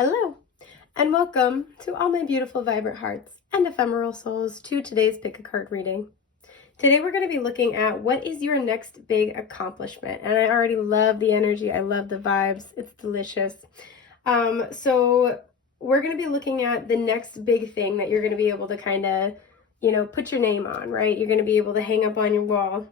Hello, and welcome to all my beautiful vibrant hearts and ephemeral souls to today's pick a card reading. Today we're going to be looking at what is your next big accomplishment. And I already love the energy. I love the vibes. It's delicious. So we're going to be looking at the next big thing that you're going to be able to kind of, put your name on, right? You're going to be able to hang up on your wall.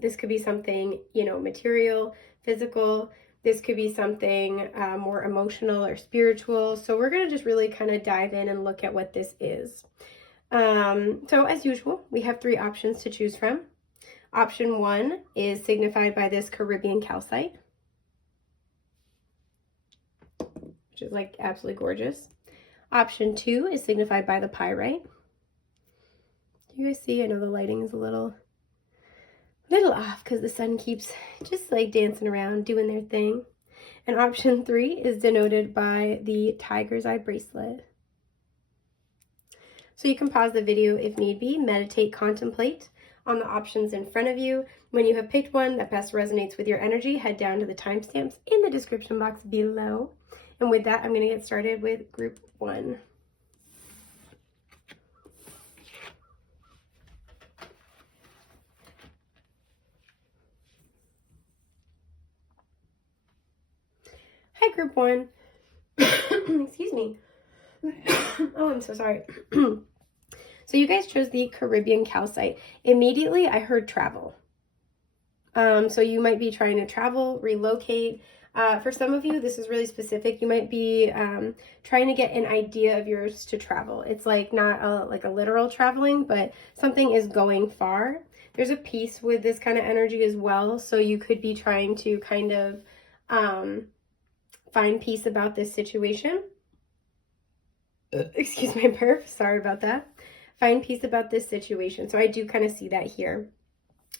This could be something, material, physical. This could be something more emotional or spiritual. So we're going to just really kind of dive in and look at what this is. So as usual, we have 3 options to choose from. Option 1 is signified by this Caribbean calcite, which is like absolutely gorgeous. Option 2 is signified by the pyrite. You guys see, I know the lighting is a little off because the sun keeps just like dancing around, doing their thing. And option 3 is denoted by the tiger's eye bracelet. So you can pause the video if need be, meditate, contemplate on the options in front of you. When you have picked one that best resonates with your energy, head down to the timestamps in the description box below. And with that, I'm going to get started with group 1. Hi, group 1. Excuse me. Oh, I'm so sorry. So you guys chose the Caribbean calcite. Immediately, I heard travel. So you might be trying to travel, relocate. For some of you, this is really specific. You might be trying to get an idea of yours to travel. It's like not like a literal traveling, but something is going far. There's a piece with this kind of energy as well. So you could be trying to kind of find peace about this situation. Excuse my burp. Sorry about that. Find peace about this situation. So I do kind of see that here.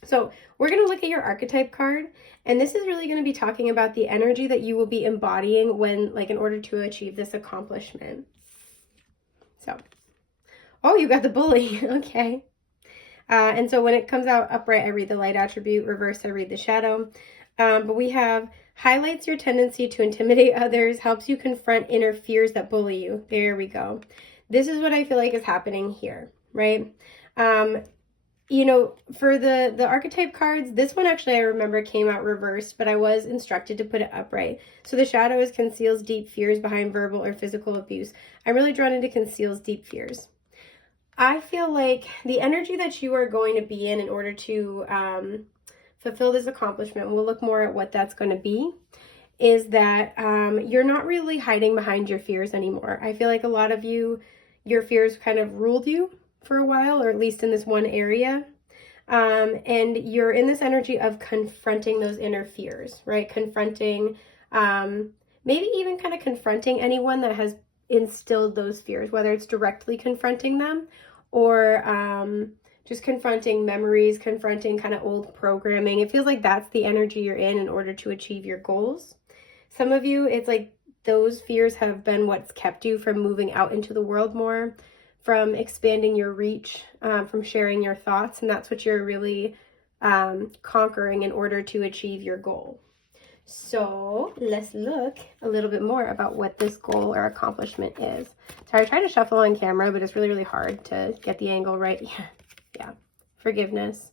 So we're going to look at your archetype card, and this is really going to be talking about the energy that you will be embodying when, like, in order to achieve this accomplishment. So, oh, you got the bully. Okay. And so when it comes out upright, I read the light attribute. Reverse, I read the shadow. But we have highlights your tendency to intimidate others, helps you confront inner fears that bully you. There we go. This is what I feel like is happening here, right? For the archetype cards, this one actually I remember came out reversed, but I was instructed to put it upright. So the shadow is conceals deep fears behind verbal or physical abuse. I'm really drawn into conceals deep fears. I feel like the energy that you are going to be in order to fulfill this accomplishment, we'll look more at what that's going to be, is that you're not really hiding behind your fears anymore. I feel like a lot of you, your fears kind of ruled you for a while, or at least in this one area. And you're in this energy of confronting those inner fears, right? Confronting, maybe even kind of confronting anyone that has instilled those fears, whether it's directly confronting them or just confronting memories, confronting kind of old programming. It feels like that's the energy you're in order to achieve your goals. Some of you, it's like those fears have been what's kept you from moving out into the world more, from expanding your reach, from sharing your thoughts, and that's what you're really conquering in order to achieve your goal. So let's look a little bit more about what this goal or accomplishment is. Sorry, I tried to shuffle on camera, but it's really, really hard to get the angle right. Yeah, forgiveness.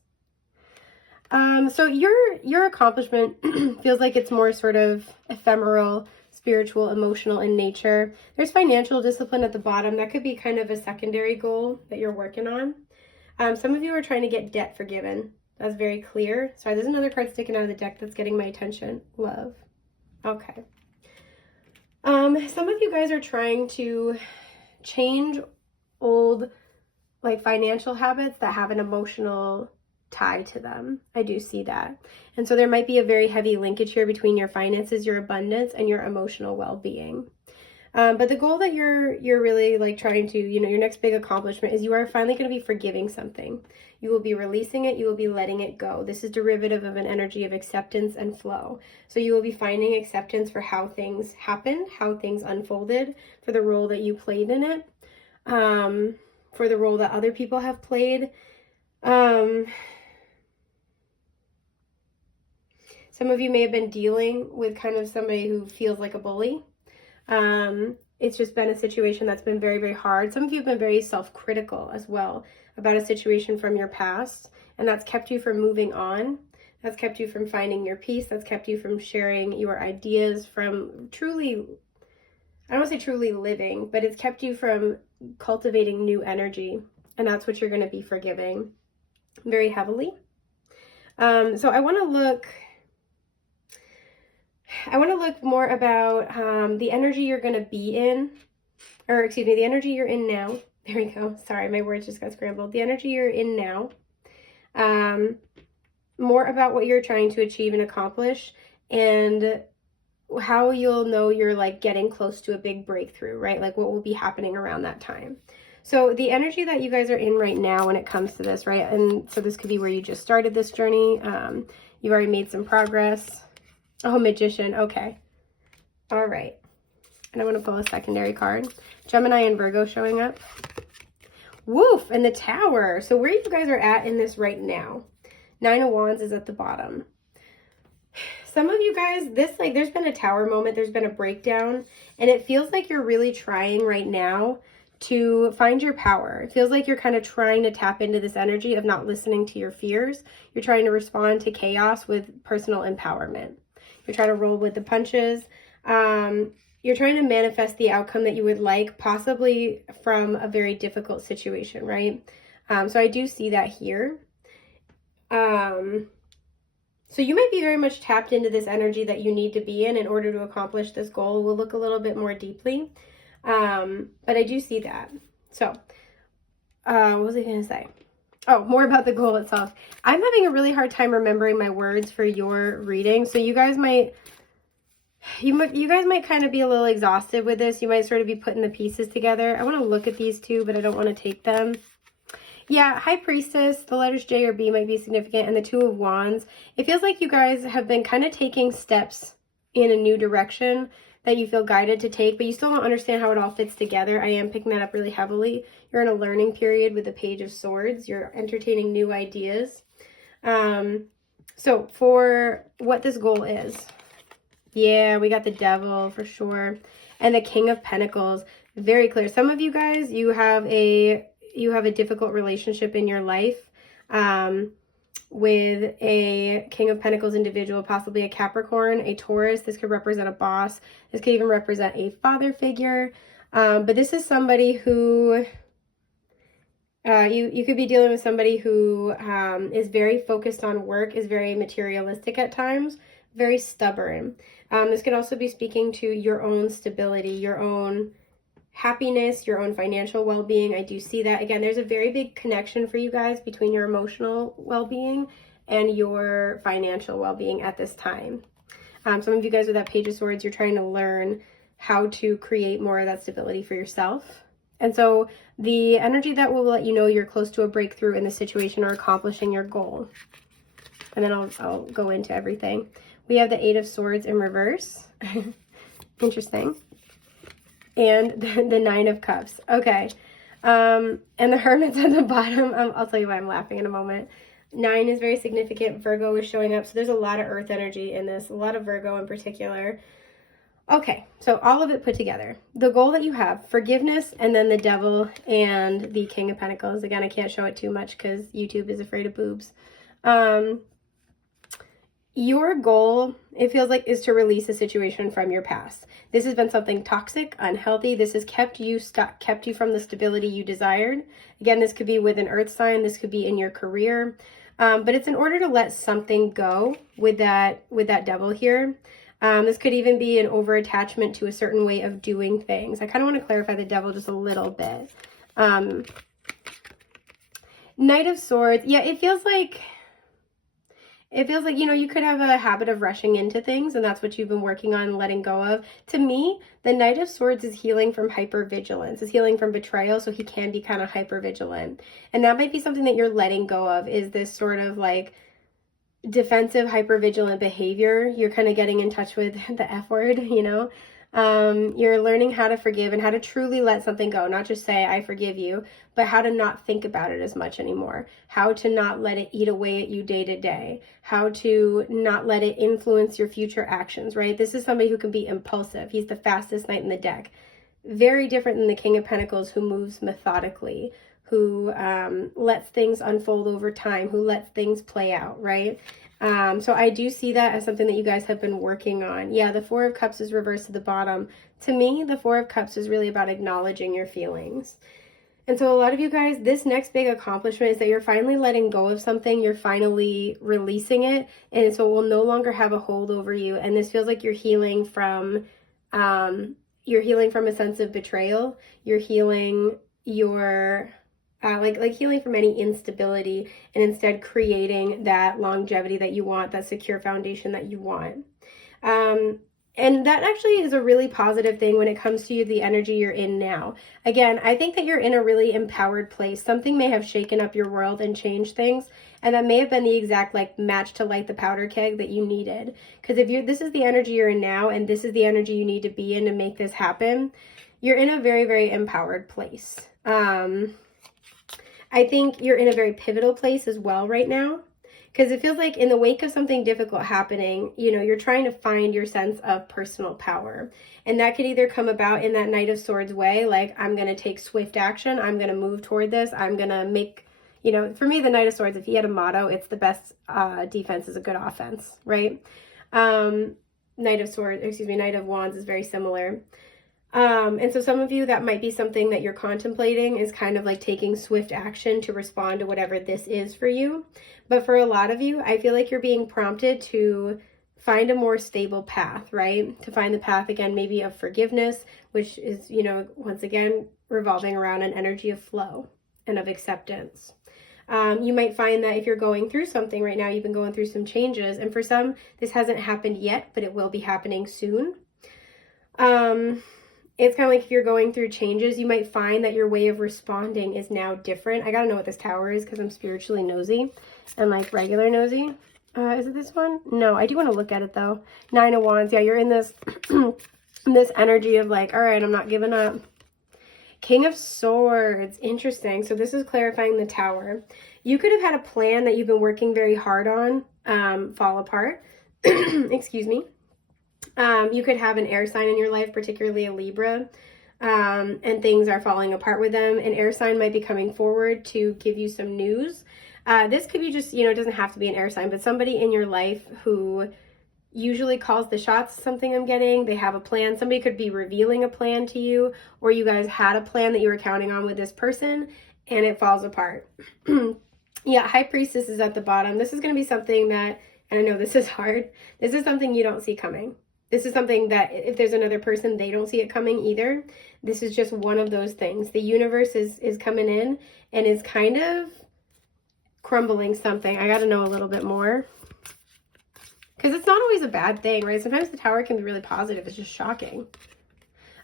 So your accomplishment feels like it's more sort of ephemeral, spiritual, emotional in nature. There's financial discipline at the bottom. That could be kind of a secondary goal that you're working on. Some of you are trying to get debt forgiven. That's very clear. Sorry, there's another card sticking out of the deck that's getting my attention. Love. Okay. Some of you guys are trying to change old, like, financial habits that have an emotional tie to them. I do see that. And so there might be a very heavy linkage here between your finances, your abundance, and your emotional well-being. But the goal that you're really like trying to, your next big accomplishment is you are finally going to be forgiving something. You will be releasing it. You will be letting it go. This is derivative of an energy of acceptance and flow. So you will be finding acceptance for how things happened, how things unfolded, for the role that you played in it, for the role that other people have played. Some of you may have been dealing with kind of somebody who feels like a bully. It's just been a situation that's been very, very hard. Some of you have been very self-critical as well about a situation from your past, and that's kept you from moving on. That's kept you from finding your peace. That's kept you from sharing your ideas, from truly, I don't want to say truly living, but it's kept you from cultivating new energy. And that's what you're going to be forgiving very heavily. So I want to look more about the energy you're going to be in, or excuse me, the energy you're in now. There we go. Sorry, my words just got scrambled. The energy you're in now. More about what you're trying to achieve and accomplish, and how you'll know you're like getting close to a big breakthrough, right? Like what will be happening around that time. So the energy that you guys are in right now when it comes to this, right? And so this could be where you just started this journey. You've already made some progress. Oh, Magician. Okay. All right. And I'm going to pull a secondary card. Gemini and Virgo showing up. Woof. And the Tower. So where you guys are at in this right now. 9 of Wands is at the bottom. Some of you guys, there's been a Tower moment. There's been a breakdown. And it feels like you're really trying right now to find your power. It feels like you're kind of trying to tap into this energy of not listening to your fears. You're trying to respond to chaos with personal empowerment. You're trying to roll with the punches. You're trying to manifest the outcome that you would like, possibly from a very difficult situation, right? So I do see that here. So you might be very much tapped into this energy that you need to be in order to accomplish this goal. We'll look a little bit more deeply. But I do see that. So, what was I going to say? Oh, more about the goal itself. I'm having a really hard time remembering my words for your reading. So you guys might kind of be a little exhausted with this. You might sort of be putting the pieces together. I want to look at these two, but I don't want to take them. Yeah, High Priestess, the letters J or B might be significant, and the Two of Wands. It feels like you guys have been kind of taking steps in a new direction that you feel guided to take, but you still don't understand how it all fits together. I am picking that up really heavily. You're in a learning period with the Page of Swords. You're entertaining new ideas. So for what this goal is, yeah, we got the Devil for sure. And the King of Pentacles, very clear. Some of you guys, you have a difficult relationship in your life with a King of Pentacles individual, possibly a Capricorn, a Taurus. This could represent a boss. This could even represent a father figure. But this is somebody who, you could be dealing with somebody who is very focused on work, is very materialistic at times, very stubborn. This could also be speaking to your own stability, your own happiness, your own financial well-being. I do see that. Again, there's a very big connection for you guys between your emotional well-being and your financial well-being at this time. Some of you guys with that Page of Swords, you're trying to learn how to create more of that stability for yourself. And so the energy that will let you know you're close to a breakthrough in the situation or accomplishing your goal. And then I'll go into everything. We have the Eight of Swords in reverse. Interesting. And the Nine of Cups. Okay. And the Hermit's at the bottom. I'll tell you why I'm laughing in a moment. 9 is very significant. Virgo is showing up. So there's a lot of earth energy in this. A lot of Virgo in particular. Okay. So all of it put together. The goal that you have. Forgiveness. And then the Devil and the King of Pentacles. Again, I can't show it too much because YouTube is afraid of boobs. Your goal, it feels like, is to release a situation from your past. This has been something toxic, unhealthy. This has kept you stuck, kept you from the stability you desired. Again, this could be with an earth sign. This could be in your career. But it's in order to let something go with that Devil here. This could even be an over-attachment to a certain way of doing things. I kind of want to clarify the Devil just a little bit. Knight of Swords. Yeah, it feels like, you know, you could have a habit of rushing into things, and that's what you've been working on and letting go of. To me, the Knight of Swords is healing from hypervigilance, is healing from betrayal, so he can be kind of hypervigilant. And that might be something that you're letting go of, is this sort of like defensive, hypervigilant behavior. You're kind of getting in touch with the F word, you know? You're learning how to forgive and how to truly let something go, not just say, I forgive you, but how to not think about it as much anymore, how to not let it eat away at you day to day, how to not let it influence your future actions, right? This is somebody who can be impulsive. He's the fastest knight in the deck. Very different than the King of Pentacles, who moves methodically, who lets things unfold over time, who lets things play out, right? So I do see that as something that you guys have been working on. Yeah, the Four of Cups is reversed to the bottom. To me, the Four of Cups is really about acknowledging your feelings. And so a lot of you guys, this next big accomplishment is that you're finally letting go of something. You're finally releasing it. And so it will no longer have a hold over you. And this feels like you're healing from a sense of betrayal. You're healing your like healing from any instability, and instead creating that longevity that you want, that secure foundation that you want. And that actually is a really positive thing when it comes to the energy you're in now. Again, I think that you're in a really empowered place. Something may have shaken up your world and changed things, and that may have been the exact like match to light the powder keg that you needed. Because if this is the energy you're in now, and this is the energy you need to be in to make this happen, you're in a very, very empowered place. I think you're in a very pivotal place as well right now, because it feels like in the wake of something difficult happening, you're trying to find your sense of personal power. And that could either come about in that Knight of Swords way, like I'm going to take swift action, I'm going to move toward this, I'm going to make, for me, the Knight of Swords, if he had a motto, it's the best defense is a good offense, right? Knight of Wands is very similar. And so some of you, that might be something that you're contemplating, is kind of like taking swift action to respond to whatever this is for you. But for a lot of you, I feel like you're being prompted to find a more stable path, right? To find the path, again, maybe of forgiveness, which is, once again, revolving around an energy of flow and of acceptance. You might find that if you're going through something right now, you've been going through some changes. And for some, this hasn't happened yet, but it will be happening soon. It's kind of like if you're going through changes, you might find that your way of responding is now different. I gotta know what this tower is because I'm spiritually nosy and like regular nosy. Is it this one? No, I do want to look at it though. Nine of Wands. Yeah, you're in this this energy of like, all right, I'm not giving up. King of Swords. Interesting. So this is clarifying the tower. You could have had a plan that you've been working very hard on fall apart. Excuse me. You could have an air sign in your life, particularly a Libra, and things are falling apart with them. An air sign might be coming forward to give you some news. This could be just, it doesn't have to be an air sign, but somebody in your life who usually calls the shots, something I'm getting. They have a plan. Somebody could be revealing a plan to you, or you guys had a plan that you were counting on with this person, and it falls apart. Yeah, High Priestess is at the bottom. This is going to be something that, and I know this is hard, this is something you don't see coming. This is something that if there's another person, they don't see it coming either. This is just one of those things. The universe is coming in and is kind of crumbling something. I got to know a little bit more. Because it's not always a bad thing, right? Sometimes the tower can be really positive. It's just shocking.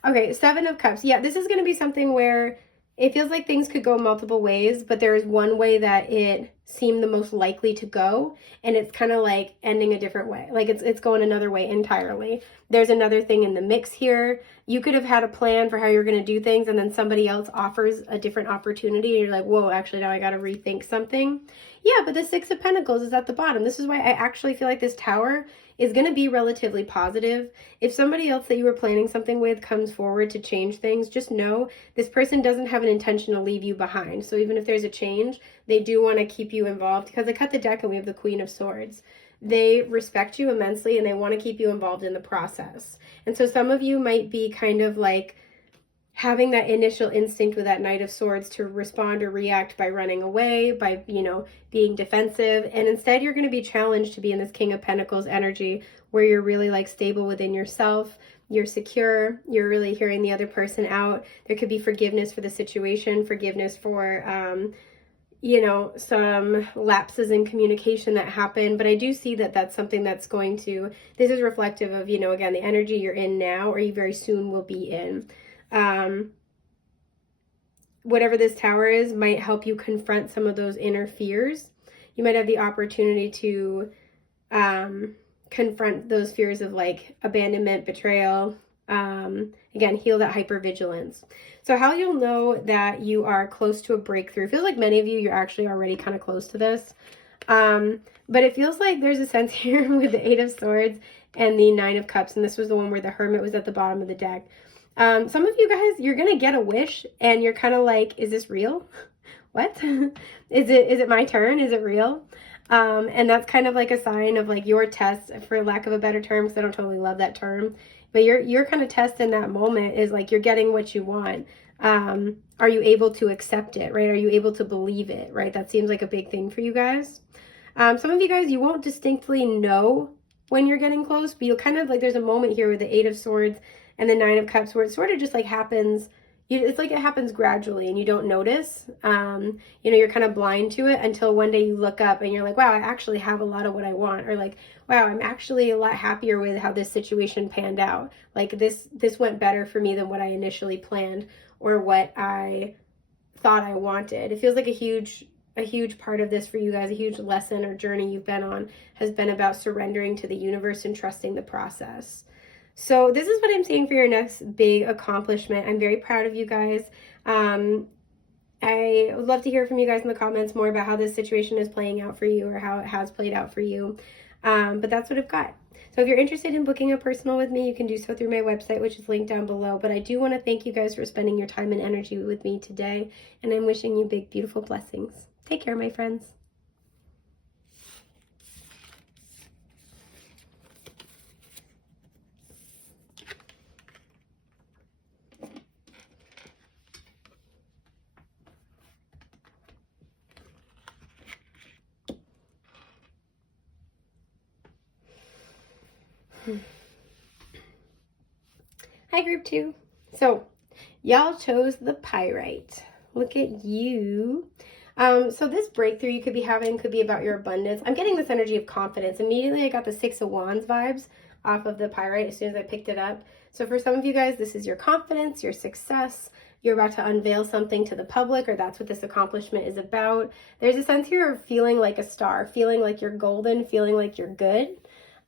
Okay, Seven of Cups. Yeah, this is going to be something where it feels like things could go multiple ways, but there is one way that it seemed the most likely to go, and it's kind of like ending a different way. Like it's going another way entirely. There's another thing in the mix here. You could have had a plan for how you're going to do things, and then somebody else offers a different opportunity, and you're like, whoa, actually now I got to rethink something. Yeah, but the Six of Pentacles is at the bottom. This is why I actually feel like this tower is going to be relatively positive. If somebody else that you were planning something with comes forward to change things, just know this person doesn't have an intention to leave you behind. So even if there's a change, they do want to keep you involved, because I cut the deck and we have the Queen of Swords. They respect you immensely and they want to keep you involved in the process. And so some of you might be kind of like having that initial instinct with that Knight of Swords to respond or react by running away, by, being defensive. And instead you're going to be challenged to be in this King of Pentacles energy where you're really like stable within yourself. You're secure. You're really hearing the other person out. There could be forgiveness for the situation, forgiveness for, some lapses in communication that happen. But I do see that that's something that's going to, this is reflective of, again, the energy you're in now or you very soon will be in. Whatever this tower is might help you confront some of those inner fears. You might have the opportunity to confront those fears of like abandonment, betrayal, Again, heal that hypervigilance. So how you'll know that you are close to a breakthrough, feels like many of you, you're actually already kind of close to this. But it feels like there's a sense here with the Eight of Swords and the Nine of Cups, and this was the one where the Hermit was at the bottom of the deck. Some of you guys, you're going to get a wish, and you're kind of like, is this real? What? Is it my turn? Is it real? And that's kind of like a sign of like your test, for lack of a better term, because I don't totally love that term. But your kind of test in that moment is like you're getting what you want. Are you able to accept it, right? Are you able to believe it, right? That seems like a big thing for you guys. Some of you guys, you won't distinctly know when you're getting close, but you'll kind of like, there's a moment here with the Eight of Swords and the Nine of Cups where it sort of just like happens. It's like it happens gradually and you don't notice. You're kind of blind to it until one day you look up and you're like, wow, I actually have a lot of what I want. Or like, wow, I'm actually a lot happier with how this situation panned out. Like this went better for me than what I initially planned or what I thought I wanted. It feels like a huge part of this for you guys, a huge lesson or journey you've been on has been about surrendering to the universe and trusting the process. So this is what I'm seeing for your next big accomplishment. I'm very proud of you guys. I would love to hear from you guys in the comments more about how this situation is playing out for you or how it has played out for you. But that's what I've got. So if you're interested in booking a personal with me, you can do so through my website, which is linked down below. But I do want to thank you guys for spending your time and energy with me today. And I'm wishing you big, beautiful blessings. Take care, my friends. Hi, group 2. So y'all chose the Pyrite. Look at you. So this breakthrough you could be having could be about your abundance. I'm getting this energy of confidence. Immediately I got the Six of Wands vibes off of the Pyrite as soon as I picked it up. So for some of you guys, this is your confidence, your success. You're about to unveil something to the public, or that's what this accomplishment is about. There's a sense here of feeling like a star, feeling like you're golden, feeling like you're good.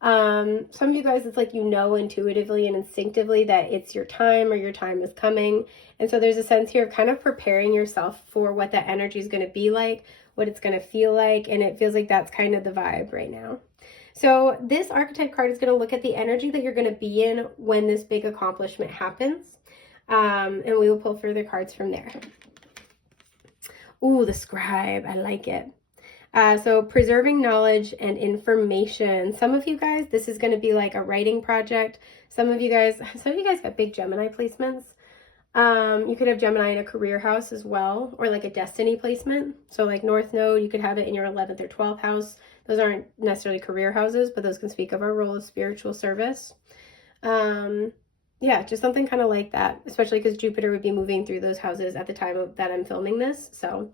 Some of you guys, it's like you know intuitively and instinctively that it's your time or your time is coming. And so there's a sense here of kind of preparing yourself for what that energy is going to be like, what it's going to feel like. And it feels like that's kind of the vibe right now. So this archetype card is going to look at the energy that you're going to be in when this big accomplishment happens. And we will pull further cards from there. Ooh, the Scribe. I like it. So preserving knowledge and information. Some of you guys, this is going to be like a writing project. Some of you guys got big Gemini placements. You could have Gemini in a career house as well, or like a destiny placement. So like North Node, you could have it in your 11th or 12th house. Those aren't necessarily career houses, but those can speak of our role of spiritual service. Yeah, just something kind of like that, especially because Jupiter would be moving through those houses at the time that I'm filming this. So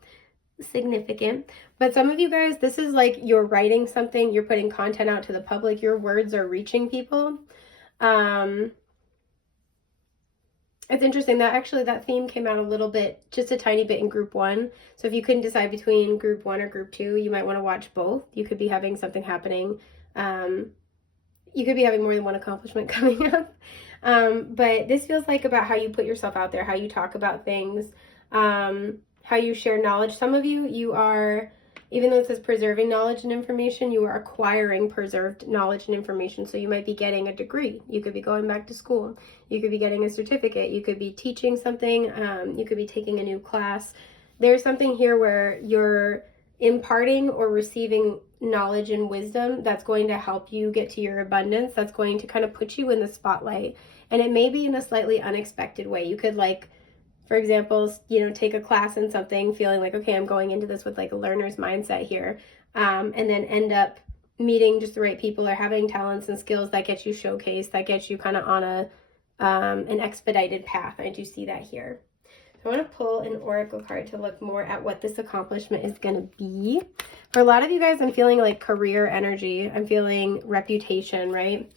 significant. But some of you guys, this is like you're writing something, you're putting content out to the public, your words are reaching people. It's interesting that actually that theme came out a little bit, just a tiny bit in group 1. So if you couldn't decide between group 1 or group 2, you might want to watch both. You could be having something happening. You could be having more than one accomplishment coming up. But this feels like about how you put yourself out there, how you talk about things, how you share knowledge. Some of you are, even though it says preserving knowledge and information, you are acquiring preserved knowledge and information. So you might be getting a degree. You could be going back to school. You could be getting a certificate. You could be teaching something. You could be taking a new class. There's something here where you're imparting or receiving knowledge and wisdom that's going to help you get to your abundance. That's going to kind of put you in the spotlight. And it may be in a slightly unexpected way. You could like, for example, take a class in something feeling like, okay, I'm going into this with like a learner's mindset here, and then end up meeting just the right people or having talents and skills that get you showcased, that gets you kind of on an expedited path. I do see that here. So I want to pull an oracle card to look more at what this accomplishment is going to be. For a lot of you guys, I'm feeling like career energy. I'm feeling reputation, right?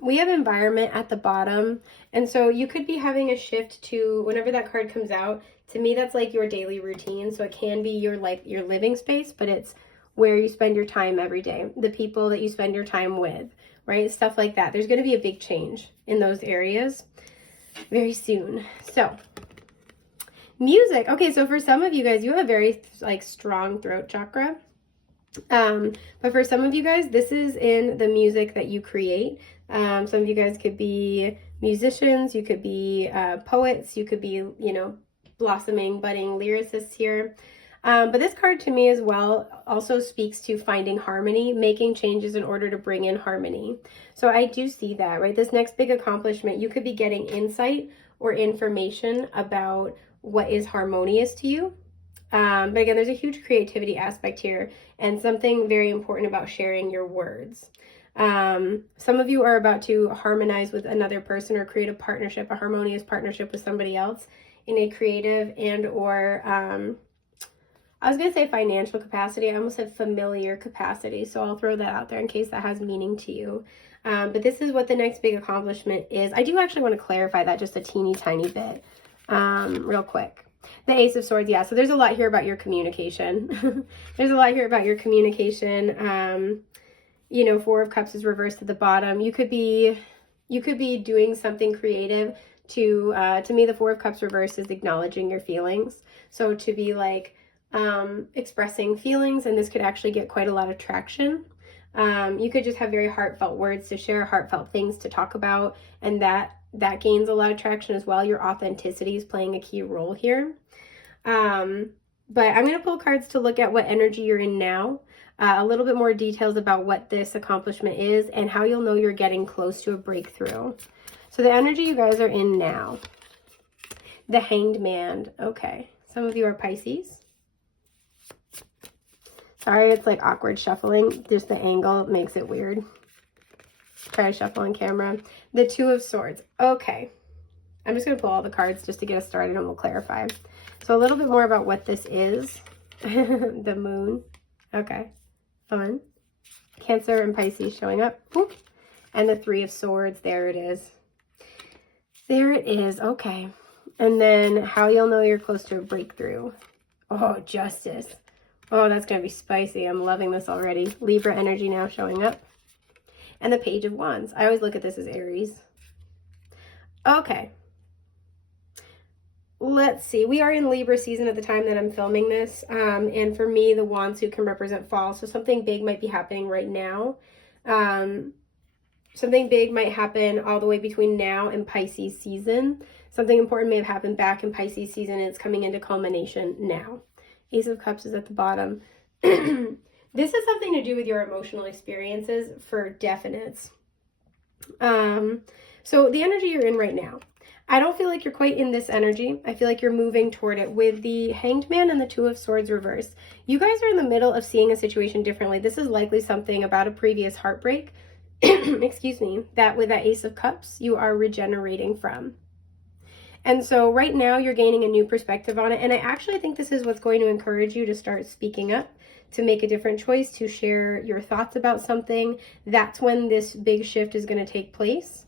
We have environment at the bottom, and so you could be having a shift to, whenever that card comes out, to me that's like your daily routine. So it can be your living space, but it's where you spend your time every day, the people that you spend your time with, right? Stuff like that. There's going to be a big change in those areas very soon. So music. Okay, so for some of you guys, you have a very like strong throat chakra. But for some of you guys, this is in the music that you create. Some of you guys could be musicians, you could be poets, you could be, you know, blossoming, budding lyricists here. But this card to me as well also speaks to finding harmony, making changes in order to bring in harmony. So I do see that, right? This next big accomplishment, you could be getting insight or information about what is harmonious to you. But again, there's a huge creativity aspect here and something very important about sharing your words. Some of you are about to harmonize with another person or create a partnership, a harmonious partnership with somebody else in a creative and or, I was going to say financial capacity. I almost said familiar capacity. So I'll throw that out there in case that has meaning to you. But this is what the next big accomplishment is. I do actually want to clarify that just a teeny tiny bit, real quick. The Ace of Swords, yeah, so there's a lot here about your communication. There's a lot here about your communication. You know, Four of Cups is reversed at the bottom. You could be doing something creative to me, the Four of Cups reversed is acknowledging your feelings. So to be like expressing feelings, and this could actually get quite a lot of traction. You could just have very heartfelt words to share, heartfelt things to talk about, and that gains a lot of traction as well. Your authenticity is playing a key role here. But I'm going to pull cards to look at what energy you're in now, a little bit more details about what this accomplishment is and how you'll know you're getting close to a breakthrough. So the energy you guys are in now, the Hanged Man. Okay, some of you are Pisces. Sorry, it's like awkward shuffling. Just the angle makes it weird. Try to shuffle on camera. The Two of Swords. Okay. I'm just going to pull all the cards just to get us started and we'll clarify. So a little bit more about what this is. The Moon. Okay. Fun. Cancer and Pisces showing up. Ooh. And the Three of Swords. There it is. There it is. Okay. And then how you'll know you're close to a breakthrough. Oh, Justice. Oh, that's going to be spicy. I'm loving this already. Libra energy now showing up. And the Page of Wands. I always look at this as Aries. Okay. Let's see. We are in Libra season at the time that I'm filming this. And for me, the Wands who can represent fall. So something big might be happening right now. Something big might happen all the way between now and Pisces season. Something important may have happened back in Pisces season and it's coming into culmination now. Ace of Cups is at the bottom. This has something to do with your emotional experiences for definites. So the energy you're in right now, I don't feel like you're quite in this energy. I feel like you're moving toward it with the Hanged Man and the Two of Swords reversed. You guys are in the middle of seeing a situation differently. This is likely something about a previous heartbreak, excuse me, that with that Ace of Cups, you are regenerating from. And so right now you're gaining a new perspective on it. And I actually think this is what's going to encourage you to start speaking up, to make a different choice, to share your thoughts about something. That's when this big shift is going to take place.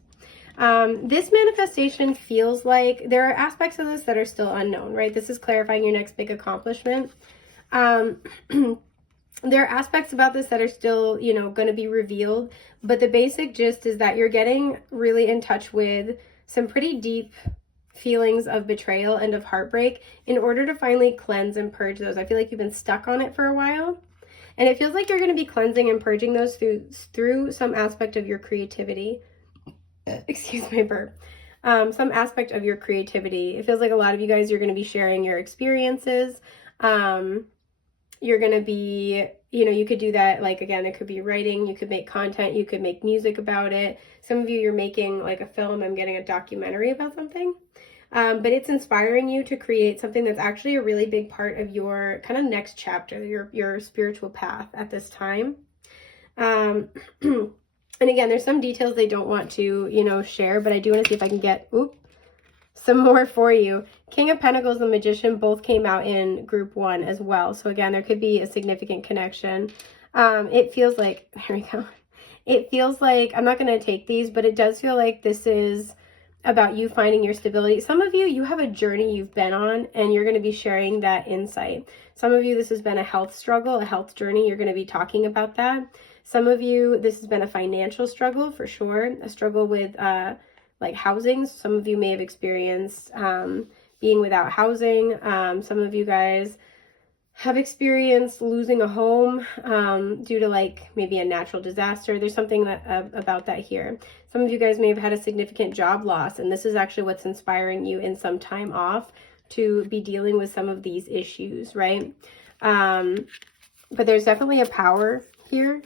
This manifestation feels like there are aspects of this that are still unknown, right? This is clarifying your next big accomplishment. There are aspects about this that are still, you know, going to be revealed. But the basic gist is that you're getting really in touch with some pretty deep feelings of betrayal and of heartbreak in order to finally cleanse and purge those. I feel like you've been stuck on it for a while, and it feels like you're going to be cleansing and purging those through some aspect of your creativity. Excuse my burp. Some aspect of your creativity. It feels like a lot of you guys, you're going to be sharing your experiences. You're going to be, you know, you could do that. Like, again, it could be writing, you could make content, you could make music about it. Some of you, you're making like a film. I'm getting a documentary about something. But it's inspiring you to create something that's actually a really big part of your kind of next chapter, your spiritual path at this time. And again, there's some details they don't want to, you know, share, but I do want to see if I can get, some more for you. King of Pentacles and Magician both came out in group 1 as well. So again, there could be a significant connection. It feels like, there we go. It feels like, I'm not going to take these, but it does feel like this is about you finding your stability. Some of you, you have a journey you've been on and you're going to be sharing that insight. Some of you, this has been a health struggle, a health journey. You're going to be talking about that. Some of you, this has been a financial struggle for sure, a struggle with like housing. Some of you may have experienced being without housing. Some of you guys have experienced losing a home due to like maybe a natural disaster. There's something that about that here. Some of you guys may have had a significant job loss, and this is actually what's inspiring you in some time off to be dealing with some of these issues, right? But there's definitely a power here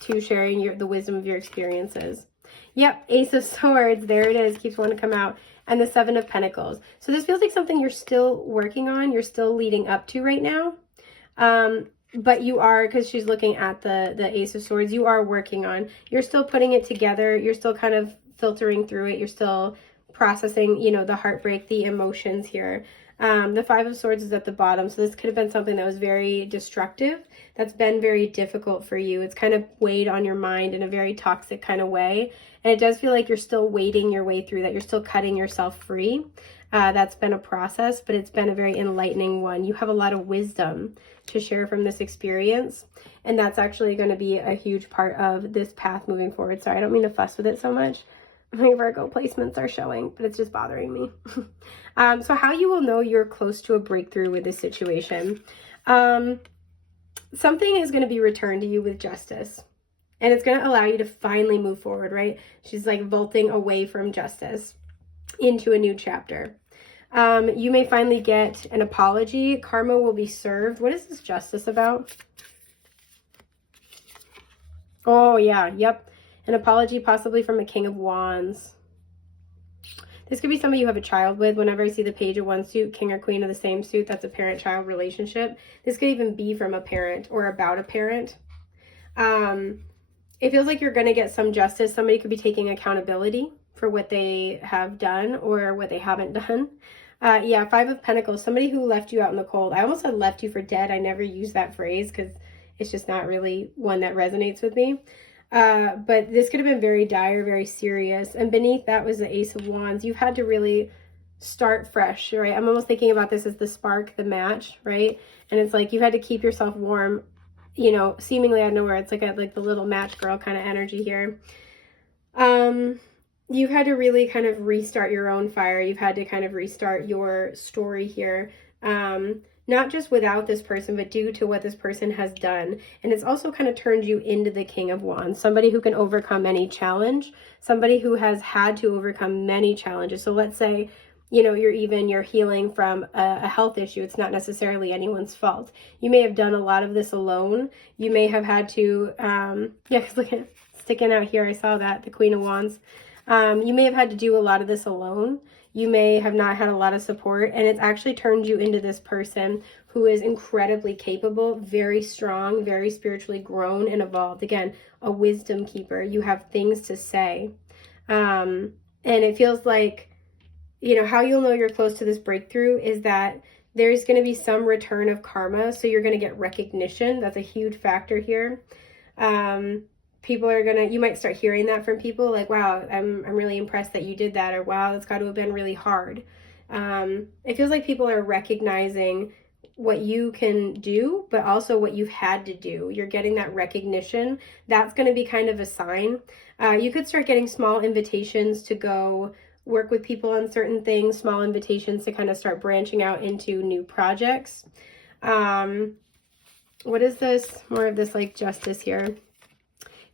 to sharing the wisdom of your experiences. Yep, Ace of Swords, there it is, keeps wanting to come out. And the Seven of Pentacles. So this feels like something you're still working on, you're still leading up to right now. But you are, because she's looking at the Ace of Swords, you are working on, you're still putting it together, you're still kind of filtering through it, you're still processing, you know, the heartbreak, the emotions here. The Five of Swords is at the bottom, so this could have been something that was very destructive, that's been very difficult for you. It's kind of weighed on your mind in a very toxic kind of way, and it does feel like you're still wading your way through that, you're still cutting yourself free. That's been a process, but it's been a very enlightening one. You have a lot of wisdom to share from this experience, and that's actually going to be a huge part of this path moving forward. Sorry, I don't mean to fuss with it so much. My Virgo placements are showing, but it's just bothering me. So how you will know you're close to a breakthrough with this situation. Something is going to be returned to you with justice, and it's going to allow you to finally move forward, right? She's like vaulting away from justice into a new chapter. You may finally get an apology. Karma will be served. What is this justice about? Oh, yeah. Yep. An apology possibly from a King of Wands. This could be somebody you have a child with. Whenever I see the Page of Wands suit, King or Queen of the same suit, that's a parent-child relationship. This could even be from a parent or about a parent. It feels like you're going to get some justice. Somebody could be taking accountability for what they have done or what they haven't done. Yeah, Five of Pentacles, somebody who left you out in the cold. I almost said left you for dead. I never use that phrase because it's just not really one that resonates with me. But this could have been very dire, very serious. And beneath that was the Ace of Wands. You've had to really start fresh, right? I'm almost thinking about this as the spark, the match, right? And it's like you had to keep yourself warm, you know, seemingly out of nowhere. It's like the little match girl kind of energy here. You've had to really kind of restart your own fire. You've had to kind of restart your story here. Not just without this person, but due to what this person has done. And it's also kind of turned you into the King of Wands, somebody who can overcome any challenge, somebody who has had to overcome many challenges. So let's say, you know, you're healing from a health issue. It's not necessarily anyone's fault. You may have done a lot of this alone. You may have had to, yeah, because look at sticking out here. I saw that, the Queen of Wands. You may have had to do a lot of this alone. You may have not had a lot of support, and it's actually turned you into this person who is incredibly capable, very strong, very spiritually grown and evolved. Again, a wisdom keeper. You have things to say. And it feels like, you know, how you'll know you're close to this breakthrough is that there's going to be some return of karma. So you're going to get recognition. That's a huge factor here. People are gonna, you might start hearing that from people like, wow, I'm really impressed that you did that, or wow, that's got to have been really hard. It feels like people are recognizing what you can do, but also what you've had to do. You're getting that recognition. That's going to be kind of a sign. You could start getting small invitations to go work with people on certain things, small invitations to kind of start branching out into new projects. What is this? More of this like justice here.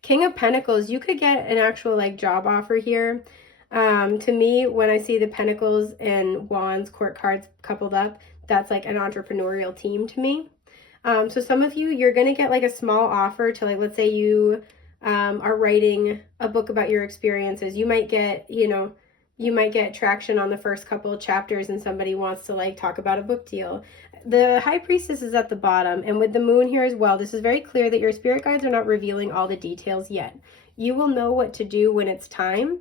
King of Pentacles, you could get an actual like job offer here. To me, when I see the Pentacles and Wands court cards coupled up, that's like an entrepreneurial team to me. So some of you, you're going to get like a small offer to like, let's say you are writing a book about your experiences. You might get, you know, you might get traction on the first couple of chapters and somebody wants to like talk about a book deal. The High Priestess is at the bottom, and with the moon here as well, this is very clear that your spirit guides are not revealing all the details yet. You will know what to do when it's time.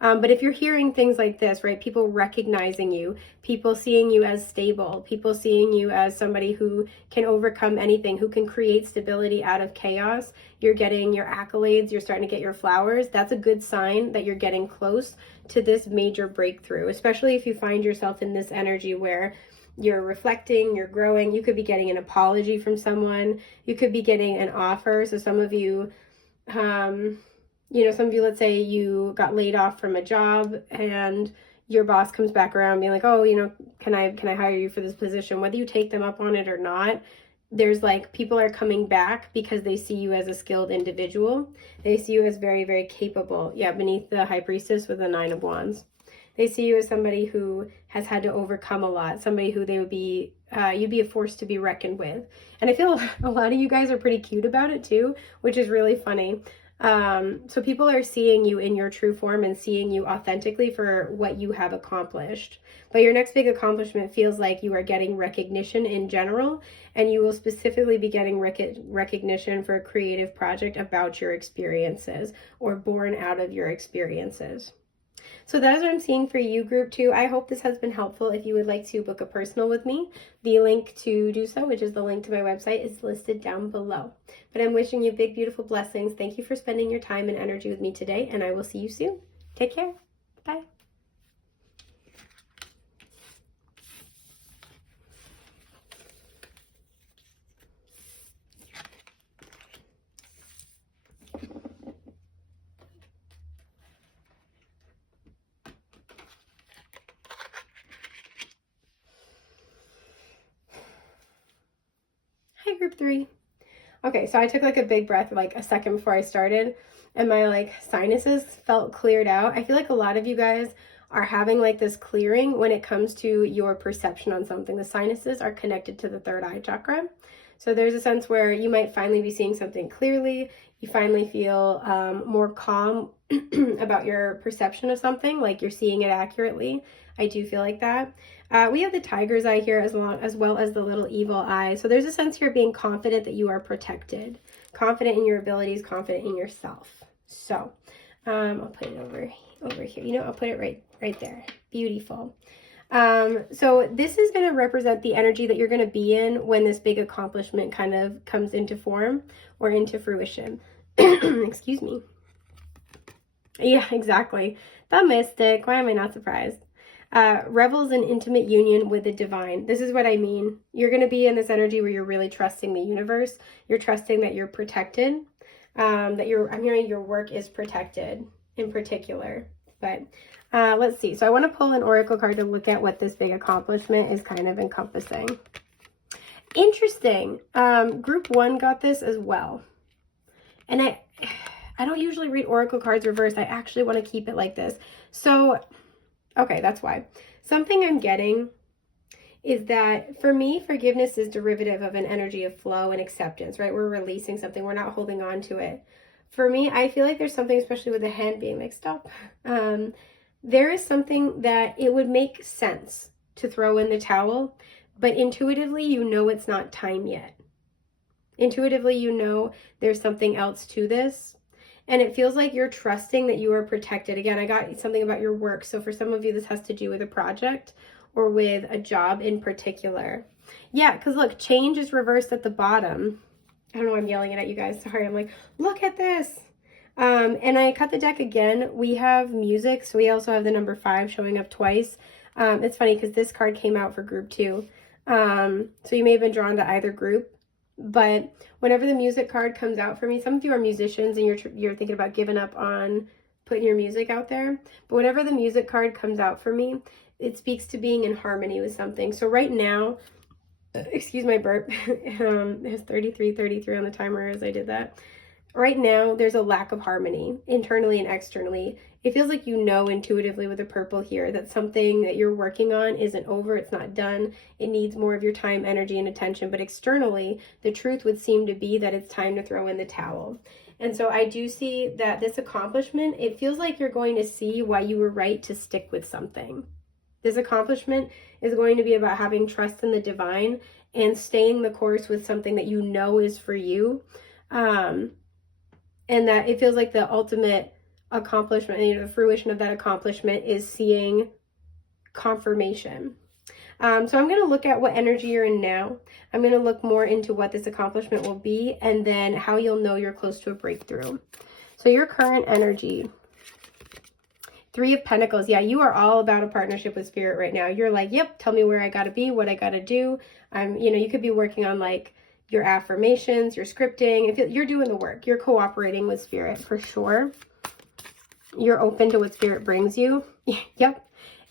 But if you're hearing things like this, right, people recognizing you, people seeing you as stable, people seeing you as somebody who can overcome anything, who can create stability out of chaos, you're getting your accolades, you're starting to get your flowers, that's a good sign that you're getting close to this major breakthrough, especially if you find yourself in this energy where you're reflecting, you're growing. You could be getting an apology from someone. You could be getting an offer. So some of you, you know, some of you, let's say you got laid off from a job and your boss comes back around being like, oh, you know, can I hire you for this position? Whether you take them up on it or not, there's like, people are coming back because they see you as a skilled individual. They see you as very, very capable. Yeah, beneath the High Priestess with the 9 of Wands. They see you as somebody who has had to overcome a lot, somebody who they would be, you'd be a force to be reckoned with. And I feel a lot of you guys are pretty cute about it too, which is really funny. So people are seeing you in your true form and seeing you authentically for what you have accomplished. But your next big accomplishment feels like you are getting recognition in general, and you will specifically be getting recognition for a creative project about your experiences or born out of your experiences. So that is what I'm seeing for you, group 2. I hope this has been helpful. If you would like to book a personal with me, the link to do so, which is the link to my website, is listed down below. But I'm wishing you big, beautiful blessings. Thank you for spending your time and energy with me today, and I will see you soon. Take care. Bye. Hi, group 3. Okay, so I took like a big breath like a second before I started, and my like sinuses felt cleared out. I feel like a lot of you guys are having like this clearing when it comes to your perception on something. The sinuses are connected to the third eye chakra. So there's a sense where you might finally be seeing something clearly. You finally feel more calm about your perception of something, like you're seeing it accurately. I do feel like that. We have the tiger's eye here as well as the little evil eye. So there's a sense here of being confident that you are protected, confident in your abilities, confident in yourself. So I'll put it over here. You know, I'll put it right there. Beautiful. So this is going to represent the energy that you're going to be in when this big accomplishment kind of comes into form or into fruition. Excuse me. Yeah, exactly. The Mystic. Why am I not surprised? Revels in intimate union with the divine. This is what I mean. You're going to be in this energy where you're really trusting the universe. You're trusting that you're protected, I'm hearing your work is protected in particular. But let's see. So I want to pull an oracle card to look at what this big accomplishment is kind of encompassing. Interesting. Group 1 got this as well. And I don't usually read oracle cards reversed. I actually want to keep it like this. So okay, that's why. Something I'm getting is that for me, forgiveness is derivative of an energy of flow and acceptance, right? We're releasing something. We're not holding on to it. For me, I feel like there's something, especially with the hand being like, stop. There is something that it would make sense to throw in the towel, but intuitively, you know it's not time yet. Intuitively, you know there's something else to this. And it feels like you're trusting that you are protected. Again, I got something about your work. So for some of you, this has to do with a project or with a job in particular. Yeah, because look, change is reversed at the bottom. I don't know why I'm yelling it at you guys. Sorry, I'm like, look at this. And I cut the deck again. We have music. So we also have the number 5 showing up twice. It's funny because this card came out for group 2. So you may have been drawn to either group. But whenever the music card comes out for me, some of you are musicians and you're thinking about giving up on putting your music out there. But whenever the music card comes out for me, it speaks to being in harmony with something. So right now, excuse my burp, there's 33 on the timer as I did that. Right now, there's a lack of harmony internally and externally. It feels like you know intuitively with the purple here that something that you're working on isn't over, it's not done, it needs more of your time, energy, and attention. But externally, the truth would seem to be that it's time to throw in the towel. And so I do see that this accomplishment, it feels like you're going to see why you were right to stick with something. This accomplishment is going to be about having trust in the divine and staying the course with something that you know is for you. And that it feels like the ultimate accomplishment, the fruition of that accomplishment is seeing confirmation. So I'm going to look at what energy you're in now. I'm going to look more into what this accomplishment will be and then how you'll know you're close to a breakthrough. So your current energy, 3 of Pentacles. Yeah, you are all about a partnership with Spirit right now. You're like, yep, tell me where I got to be, what I got to do. You could be working on like your affirmations, your scripting. If you're doing the work, you're cooperating with spirit for sure. You're open to what spirit brings you. Yep.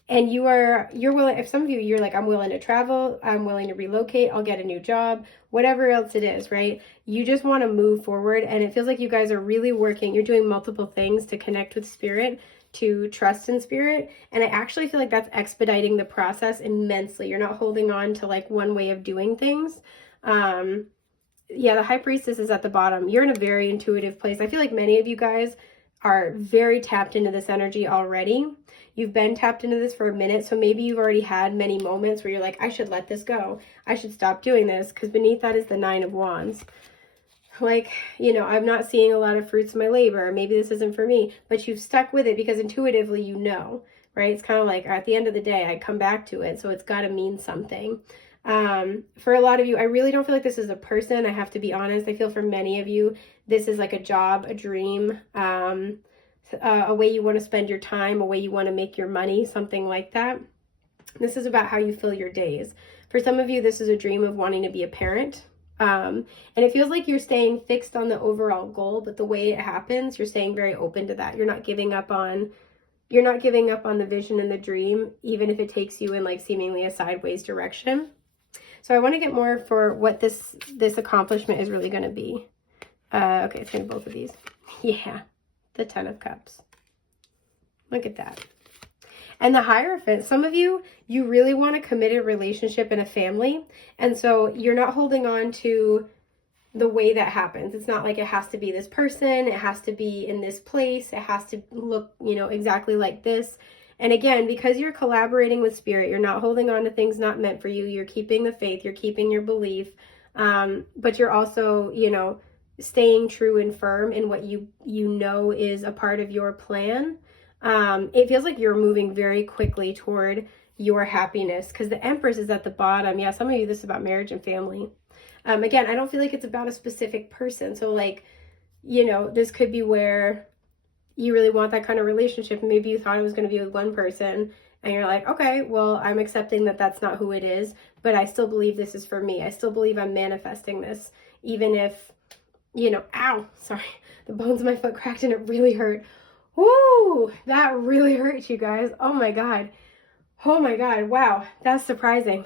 And you're willing, if some of you, you're like, I'm willing to travel, I'm willing to relocate, I'll get a new job, whatever else it is, right? You just want to move forward. And it feels like you guys are really working, you're doing multiple things to connect with spirit, to trust in spirit. And I actually feel like that's expediting the process immensely. You're not holding on to like one way of doing things. Yeah, the High Priestess is at the bottom. You're in a very intuitive place. I feel like many of you guys are very tapped into this energy already. You've been tapped into this for a minute, so maybe you've already had many moments where you're like, I should let this go. I should stop doing this, because beneath that is the Nine of Wands. Like, you know, I'm not seeing a lot of fruits of my labor. Maybe this isn't for me, but you've stuck with it because intuitively you know, right? It's kind of like at the end of the day, I come back to it, so it's got to mean something. For a lot of you, I really don't feel like this is a person. I have to be honest. I feel for many of you, this is like a job, a dream, a way you want to spend your time, a way you want to make your money, something like that. This is about how you fill your days. For some of you, this is a dream of wanting to be a parent. And it feels like you're staying fixed on the overall goal, but the way it happens, you're staying very open to that. You're not giving up on the vision and the dream, even if it takes you in like seemingly a sideways direction. So I want to get more for what this accomplishment is really going to be. Okay, it's going to be both of these. Yeah, the Ten of Cups. Look at that. And the Hierophant, some of you, you really want a committed relationship and a family. And so you're not holding on to the way that happens. It's not like it has to be this person. It has to be in this place. It has to look, you know, exactly like this. And again, because you're collaborating with spirit, you're not holding on to things not meant for you. You're keeping the faith. You're keeping your belief. But you're also, you know, staying true and firm in what you know is a part of your plan. It feels like you're moving very quickly toward your happiness, because the Empress is at the bottom. Yeah, some of you, this is about marriage and family. Again, I don't feel like it's about a specific person. So like, you know, this could be where you really want that kind of relationship. Maybe you thought it was going to be with one person and you're like, okay, well, I'm accepting that that's not who it is, but I still believe this is for me. I still believe I'm manifesting this, even if, you know, ow, sorry, the bones of my foot cracked and it really hurt. Woo, that really hurt, you guys. Oh my God. Oh my God. Wow. That's surprising.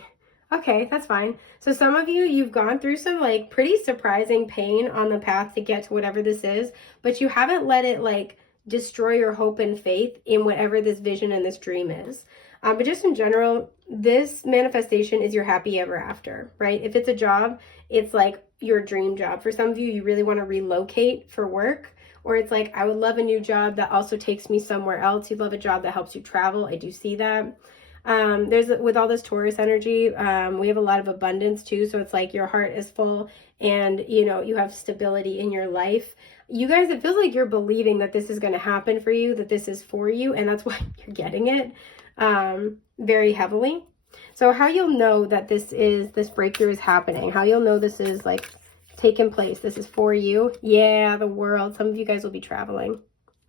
Okay, that's fine. So some of you, you've gone through some like pretty surprising pain on the path to get to whatever this is, but you haven't let it like destroy your hope and faith in whatever this vision and this dream is. But just in general, this manifestation is your happy ever after, right? If it's a job, it's like your dream job. For some of you, you really want to relocate for work, or it's like, I would love a new job that also takes me somewhere else. You'd love a job that helps you travel. I do see that. With all this Taurus energy, we have a lot of abundance too. So it's like your heart is full and, you know, you have stability in your life. You guys, it feels like you're believing that this is going to happen for you, that this is for you, and that's why you're getting it very heavily. So how you'll know that this breakthrough is happening, how you'll know this is like taking place, this is for you. Yeah, the world. Some of you guys will be traveling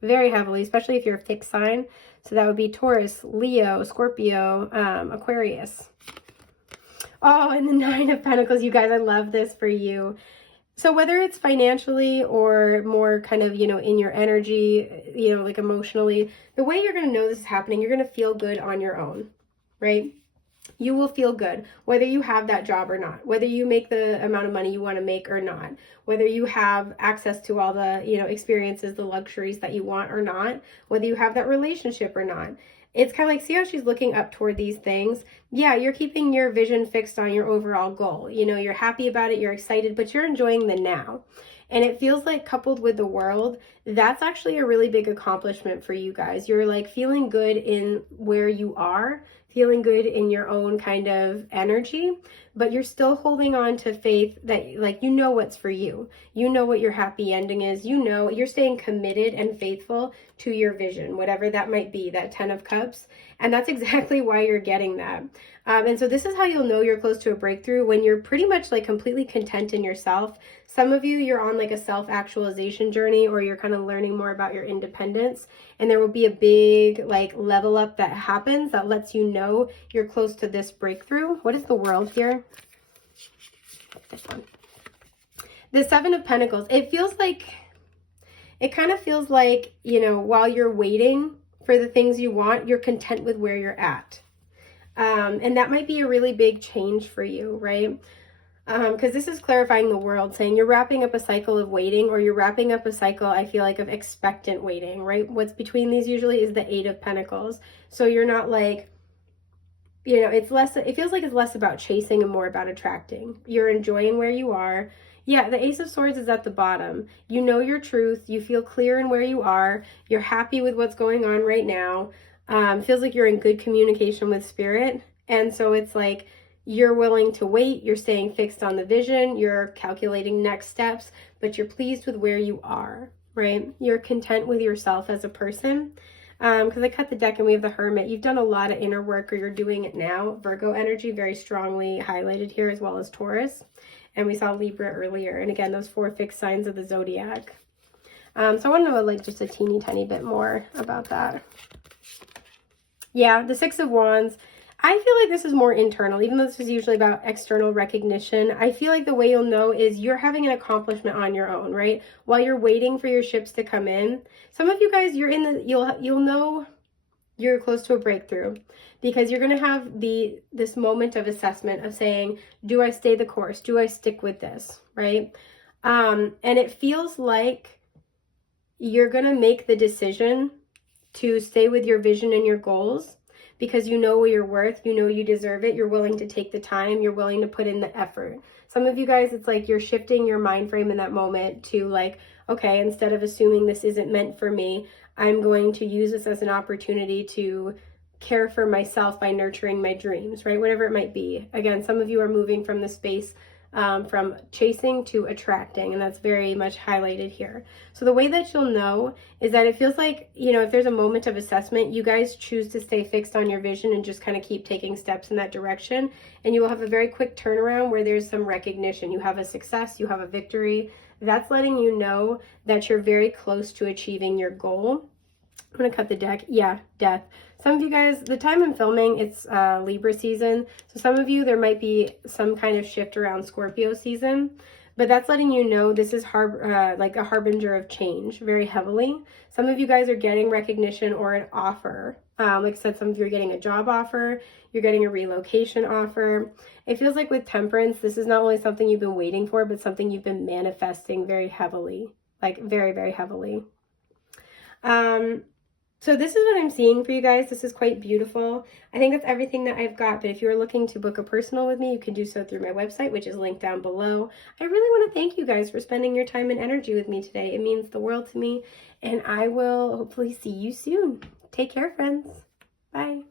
very heavily, especially if you're a fixed sign. So that would be Taurus, Leo, Scorpio, Aquarius. Oh, and the Nine of Pentacles, you guys, I love this for you. So whether it's financially or more kind of, you know, in your energy, you know, like emotionally, the way you're going to know this is happening, you're going to feel good on your own, right? You will feel good, whether you have that job or not, whether you make the amount of money you want to make or not, whether you have access to all the, you know, experiences, the luxuries that you want or not, whether you have that relationship or not. It's kind of like, see how she's looking up toward these things? Yeah, you're keeping your vision fixed on your overall goal. You know, you're happy about it, you're excited, but you're enjoying the now. And it feels like coupled with the world, that's actually a really big accomplishment for you guys. You're like feeling good in where you are, feeling good in your own kind of energy, but you're still holding on to faith that, like, you know what's for you. You know what your happy ending is. You know, you're staying committed and faithful to your vision, whatever that might be, that 10 of Cups. And that's exactly why you're getting that. And so this is how you'll know you're close to a breakthrough, when you're pretty much like completely content in yourself. Some of you, you're on like a self-actualization journey, or you're kind of learning more about your independence. And there will be a big like level up that happens that lets you know you're close to this breakthrough. What is the World here? This one. The Seven of Pentacles, it kind of feels like, you know, while you're waiting for the things you want, you're content with where you're at. And that might be a really big change for you, right? Because this is clarifying the world, saying you're wrapping up a cycle of waiting, or you're wrapping up a cycle, I feel like, of expectant waiting, right? What's between these usually is the Eight of Pentacles. So you're not like, you know, it feels like it's less about chasing and more about attracting. You're enjoying where you are. Yeah, the Ace of Swords is at the bottom. You know your truth. You feel clear in where you are. You're happy with what's going on right now. Feels like you're in good communication with spirit. And so it's like you're willing to wait. You're staying fixed on the vision. You're calculating next steps, but you're pleased with where you are, right? You're content with yourself as a person. Because I cut the deck and we have the Hermit. You've done a lot of inner work, or you're doing it now. Virgo energy very strongly highlighted here, as well as Taurus. And we saw Libra earlier. And again, those 4 fixed signs of the zodiac. So I want to know like just a teeny tiny bit more about that. Yeah, the Six of Wands. I feel like this is more internal, even though this is usually about external recognition. I feel like the way you'll know is you're having an accomplishment on your own, right? While you're waiting for your ships to come in. Some of you guys, you'll know you're close to a breakthrough, because you're going to have this moment of assessment of saying, do I stay the course? Do I stick with this, right? And it feels like you're going to make the decision to stay with your vision and your goals, because you know what you're worth, you know you deserve it, you're willing to take the time, you're willing to put in the effort. Some of you guys, it's like you're shifting your mind frame in that moment to like, okay, instead of assuming this isn't meant for me, I'm going to use this as an opportunity to care for myself by nurturing my dreams, right? Whatever it might be. Again, some of you are moving from the space from chasing to attracting, and that's very much highlighted here. So the way that you'll know is that it feels like, you know, if there's a moment of assessment, you guys choose to stay fixed on your vision and just kind of keep taking steps in that direction, and you will have a very quick turnaround where there's some recognition. You have a success, you have a victory. That's letting you know that you're very close to achieving your goal. I'm going to cut the deck. Yeah, Death. Some of you guys, the time I'm filming, it's Libra season. So some of you, there might be some kind of shift around Scorpio season. But that's letting you know this is like a harbinger of change very heavily. Some of you guys are getting recognition or an offer. Like I said, some of you are getting a job offer. You're getting a relocation offer. It feels like with Temperance, this is not only something you've been waiting for, but something you've been manifesting very heavily. Like very, very heavily. So this is what I'm seeing for you guys. This is quite beautiful. I think that's everything that I've got. But if you're looking to book a personal with me, you can do so through my website, which is linked down below. I really want to thank you guys for spending your time and energy with me today. It means the world to me. And I will hopefully see you soon. Take care, friends. Bye.